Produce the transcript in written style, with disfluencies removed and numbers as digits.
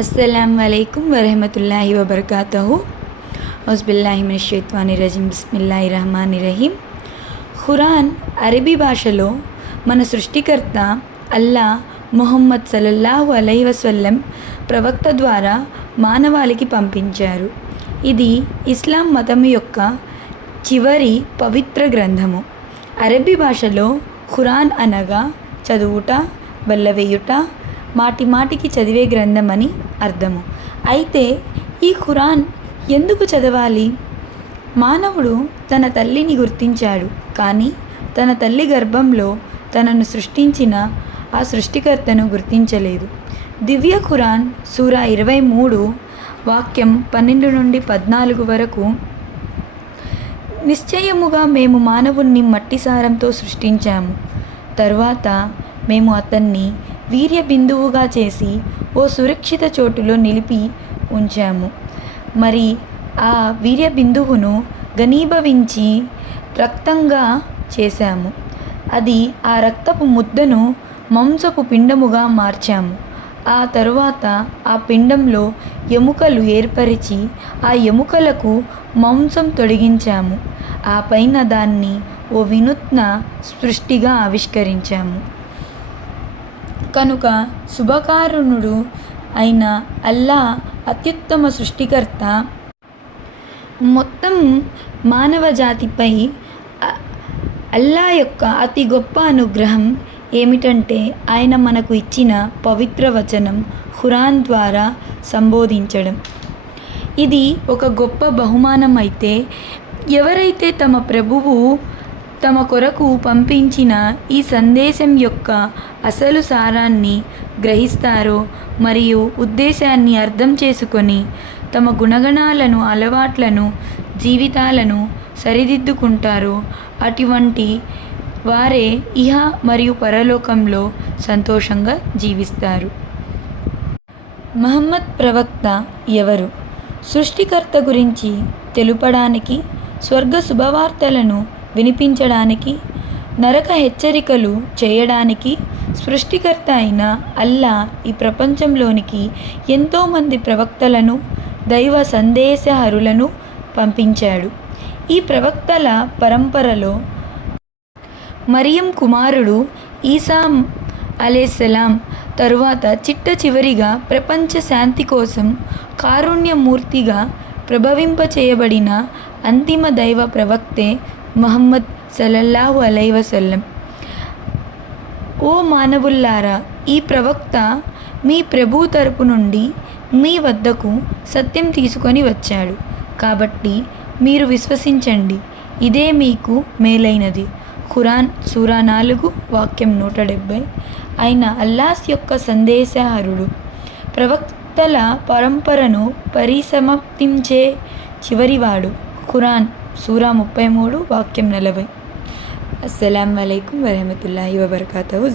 अस्सलामुअलैकुम वरहमतुल्लाहि वबरकातुहू। औज़ुबिल्लाहि मिनश्शैतानिर्रजीम बिस्मिल्लाहिर्रहमानिर्रहीम। ఖురాన్ అరబీ భాషలో మన సృష్టికర్త అల్లా ముహమ్మద్ సల్లల్లాహు అలైహి వసల్లం ప్రవక్త ద్వారా మానవాళికి పంపించారు. ఇది ఇస్లాం మతం యొక్క చివరి పవిత్ర గ్రంథము. అరబీ భాషలో ఖురాన్ అనగా చదువుట, బల్లవేయుట, మాటి మాటికి చదివే గ్రంథం అని అర్థము. అయితే ఈ ఖురాన్ ఎందుకు చదవాలి? మానవుడు తన తల్లిని గుర్తించాడు, కానీ తన తల్లి గర్భంలో తనను సృష్టించిన ఆ సృష్టికర్తను గుర్తించలేదు. దివ్య ఖురాన్ సూరా 23 వాక్యం 12 నుండి 14 వరకు, నిశ్చయముగా మేము మానవుణ్ణి మట్టి సారంతో సృష్టించాము. తరువాత మేము అతన్ని వీర్య బిందువుగా చేసి ఓ సురక్షిత చోటులో నిలిపి ఉంచాము. మరి ఆ వీర్య బిందువును ఘనీభవించి రక్తంగా చేశాము. అది ఆ రక్తపు ముద్దను మాంసపు పిండముగా మార్చాము. ఆ తరువాత ఆ పిండంలో ఎముకలు ఏర్పరిచి ఆ ఎముకలకు మాంసం తొడిగించాము. ఆ పైన దాన్ని ఓ వినూత్న సృష్టిగా ఆవిష్కరించాము. కనుక శుభకారుణుడు అయిన అల్లా అత్యుత్తమ సృష్టికర్త మొత్తం మానవ జాతిపై అల్లా యొక్క అతి గొప్ప అనుగ్రహం ఏమిటంటే ఆయన మనకు ఇచ్చిన పవిత్ర వచనం ఖురాన్ ద్వారా సంబోధించడం. ఇది ఒక గొప్ప బహుమానం. అయితే ఎవరైతే తమ ప్రభువు తమ కొరకు పంపించిన ఈ సందేశం యొక్క అసలు సారాన్ని గ్రహిస్తారో మరియు ఉద్దేశాన్ని అర్థం చేసుకొని తమ గుణగణాలను, అలవాట్లను, జీవితాలను సరిదిద్దుకుంటారో అటువంటి వారే ఇహ మరియు పరలోకంలో సంతోషంగా జీవిస్తారు. ముహమ్మద్ ప్రవక్త ఎవరు? సృష్టికర్త గురించి తెలుపడానికి, స్వర్గ శుభవార్తలను వినిపించడానికి, నరక హెచ్చరికలు చేయడానికి సృష్టికర్త అయిన అల్లా ఈ ప్రపంచంలోనికి ఎంతోమంది ప్రవక్తలను, దైవ సందేశహరులను పంపించాడు. ఈ ప్రవక్తల పరంపరలో మరియం కుమారుడు ఈసా అలైహిస్సలాం తరువాత చిట్ట చివరిగా ప్రపంచ శాంతి కోసం కారుణ్యమూర్తిగా ప్రభవింపచేయబడిన అంతిమ దైవ ప్రవక్తే ముహమ్మద్ సల్లల్లాహు అలైహి వసల్లం. ఓ మానవుల్లారా, ఈ ప్రవక్త మీ ప్రభు తరపు నుండి మీ వద్దకు సత్యం తీసుకొని వచ్చాడు. కాబట్టి మీరు విశ్వసించండి, ఇదే మీకు మేలైనది. ఖురాన్ సూరా 4 వాక్యం 170. ఆయన అల్లాహ్ యొక్క సందేశహరుడు, ప్రవక్తల పరంపరను పరిసమాప్తించే చివరివాడు. ఖురాన్ సూరా 33 వాక్యం 40. అస్సలాము అలైకుం వరహమతుల్లాహి వబర్కాతుహు.